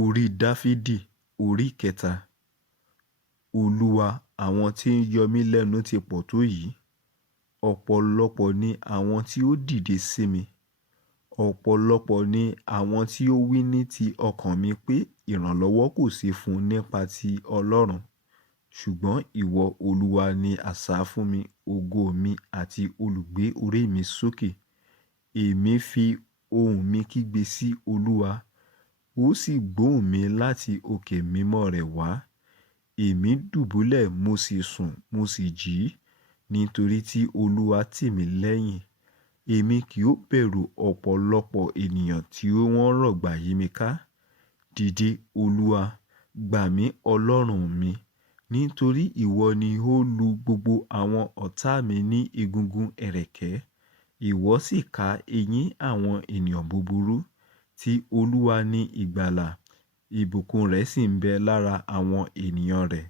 Orí Dáfídì orí kẹta. Olúwa, àwọn tí ń yọ mí lẹ́nu ti pọ̀ tó yìí. Ọ̀pọ̀lọpọ̀ ni àwọn tí ó dìde sí mi. Ọ̀pọ̀lọpọ̀ ni àwọn tí ó wí ní ti ọkàn mi pé ìrànlọ́wọ́ kò sí fún nípa ti Ọlọ́run. Ṣùgbọ́n ìwọ Olúwa ni asà fún mi, ògo mi àti olùgbé orí mi sókè. Èmi fi ohùn mi kígbe sí Olúwa, ó sì gbóhùn mi láti òkè mímọ́ rẹ̀ wá. Èmi dùbúlẹ̀ mo sì sùn mo sì jí, nítorí tí Olúwa tì mí lẹ́yìn. Èmi kì ó bẹ̀rù ọ̀pọ̀lọpọ̀ ènìyàn tí wọ́n rọ̀gbà yí mi ká. Dìde Olúwa, gbà mí Ọlọ́run mi, nítorí ìwọ ni ó lu gbogbo àwọn ọ̀tá mi ní egungun ẹ̀rẹ̀kẹ́. Ìwọ sì ká eyín àwọn ènìyàn búburú. Tí Olúwa ní ìgbàlà, ìbùkún rẹ̀ sì ń bẹ lára àwọn ènìyàn rẹ̀.